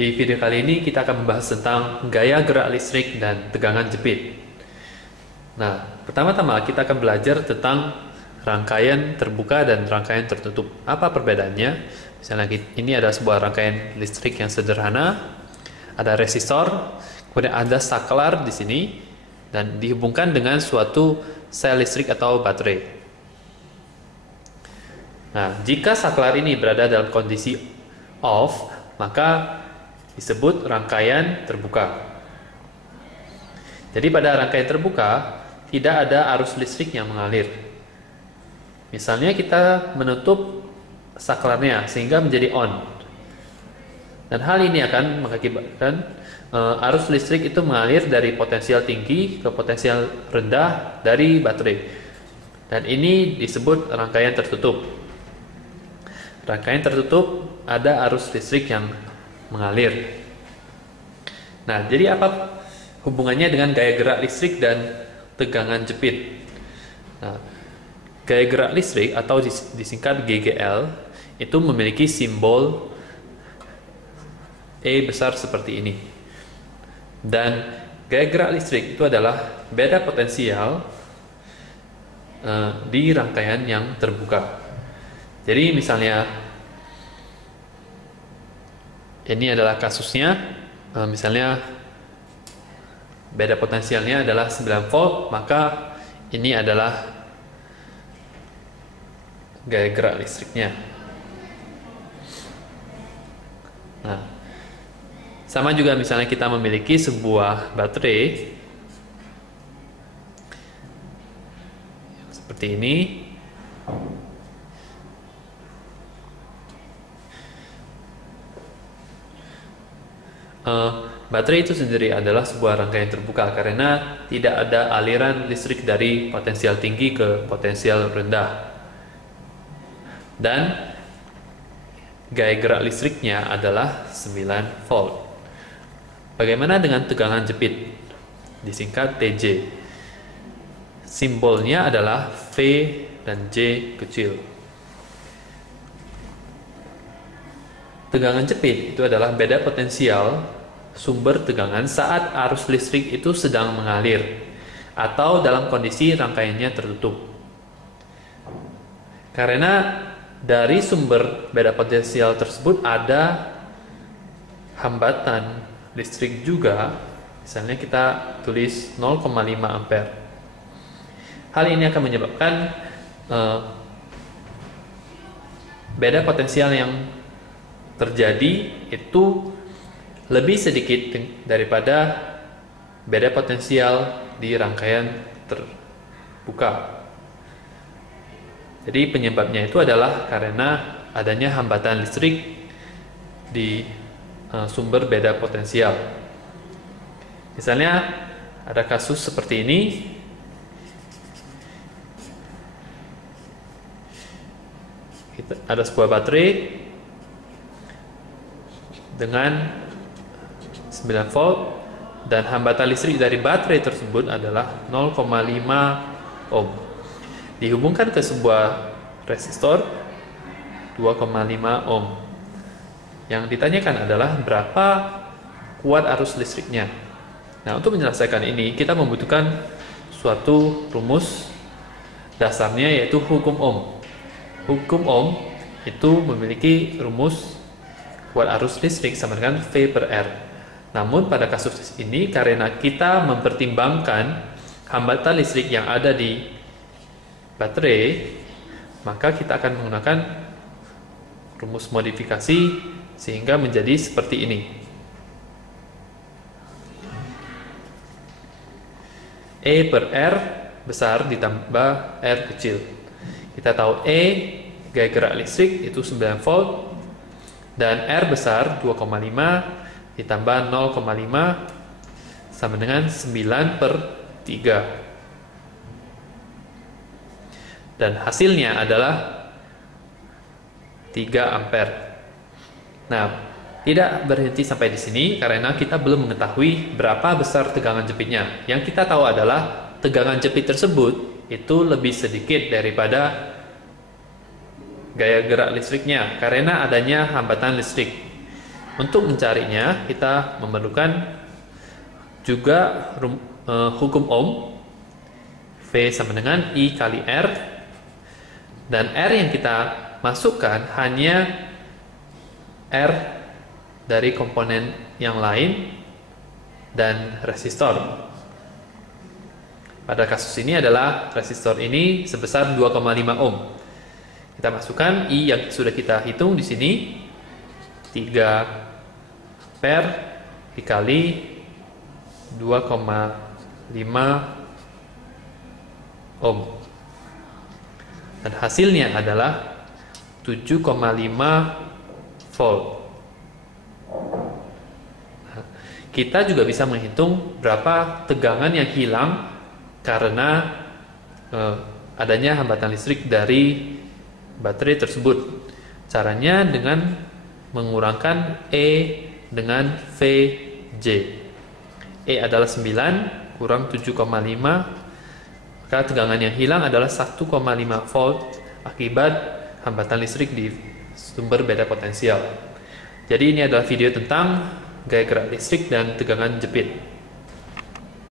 Di video kali ini kita akan membahas tentang gaya gerak listrik dan tegangan jepit. Nah, pertama-tama kita akan belajar tentang rangkaian terbuka dan rangkaian tertutup. Apa perbedaannya? Misalnya ini ada sebuah rangkaian listrik yang sederhana, ada resistor, kemudian ada saklar di sini, dan dihubungkan dengan suatu sel listrik atau baterai. Nah, jika saklar ini berada dalam kondisi off, maka disebut rangkaian terbuka. Jadi pada rangkaian terbuka tidak ada arus listrik yang mengalir. Misalnya kita menutup saklarnya sehingga menjadi on. Dan hal ini akan mengakibatkan arus listrik itu mengalir dari potensial tinggi ke potensial rendah dari baterai. Dan ini disebut rangkaian tertutup. Rangkaian tertutup ada arus listrik yang mengalir. Nah, jadi apa hubungannya dengan gaya gerak listrik dan tegangan jepit? Nah, gaya gerak listrik atau disingkat GGL itu memiliki simbol E besar seperti ini. Dan gaya gerak listrik itu adalah beda potensial di rangkaian yang terbuka. Jadi misalnya ini adalah kasusnya, misalnya beda potensialnya adalah 9 volt, maka ini adalah gaya gerak listriknya. Nah, sama juga misalnya kita memiliki sebuah baterai seperti ini. Baterai itu sendiri adalah sebuah rangkaian terbuka karena tidak ada aliran listrik dari potensial tinggi ke potensial rendah. Dan gaya gerak listriknya adalah 9 volt. Bagaimana dengan tegangan jepit? Disingkat TJ. Simbolnya adalah V dan J kecil. Tegangan jepit itu adalah beda potensial sumber tegangan saat arus listrik itu sedang mengalir atau dalam kondisi rangkaiannya tertutup. Karena dari sumber beda potensial tersebut ada hambatan listrik juga, misalnya kita tulis 0,5 ampere. Hal ini akan menyebabkan beda potensial yang terjadi itu lebih sedikit daripada beda potensial di rangkaian terbuka. Jadi penyebabnya itu adalah karena adanya hambatan listrik di sumber beda potensial. Misalnya ada kasus seperti ini. Ada sebuah baterai dengan 9 volt dan hambatan listrik dari baterai tersebut adalah 0,5 ohm. Dihubungkan ke sebuah resistor 2,5 ohm. Yang ditanyakan adalah berapa kuat arus listriknya. Nah, untuk menyelesaikan ini kita membutuhkan suatu rumus dasarnya yaitu hukum ohm. Hukum ohm itu memiliki rumus kuat arus listrik sama dengan V per R. Namun pada kasus ini karena kita mempertimbangkan hambatan listrik yang ada di baterai, maka kita akan menggunakan rumus modifikasi sehingga menjadi seperti ini. E per R besar ditambah R kecil. Kita tahu E gaya gerak listrik itu 9 volt dan R besar 2,5 ditambah 0,5 sama dengan 9 per 3. Dan hasilnya adalah 3 ampere. Nah, tidak berhenti sampai di sini karena kita belum mengetahui berapa besar tegangan jepitnya. Yang kita tahu adalah tegangan jepit tersebut itu lebih sedikit daripada gaya gerak listriknya karena adanya hambatan listrik. Untuk mencarinya, kita memerlukan juga hukum Ohm. V sama dengan I kali R. Dan R yang kita masukkan hanya R dari komponen yang lain dan resistor. Pada kasus ini adalah resistor ini sebesar 2,5 ohm. Kita masukkan I yang sudah kita hitung di sini, 3 ampere dikali 2,5 ohm. Dan hasilnya adalah 7,5 volt. Nah, kita juga bisa menghitung berapa tegangan yang hilang karena adanya hambatan listrik dari baterai tersebut. Caranya dengan mengurangkan E dengan VJ. E adalah 9 kurang 7,5, maka tegangan yang hilang adalah 1,5 volt akibat hambatan listrik di sumber beda potensial. Jadi ini adalah video tentang gaya gerak listrik dan tegangan jepit.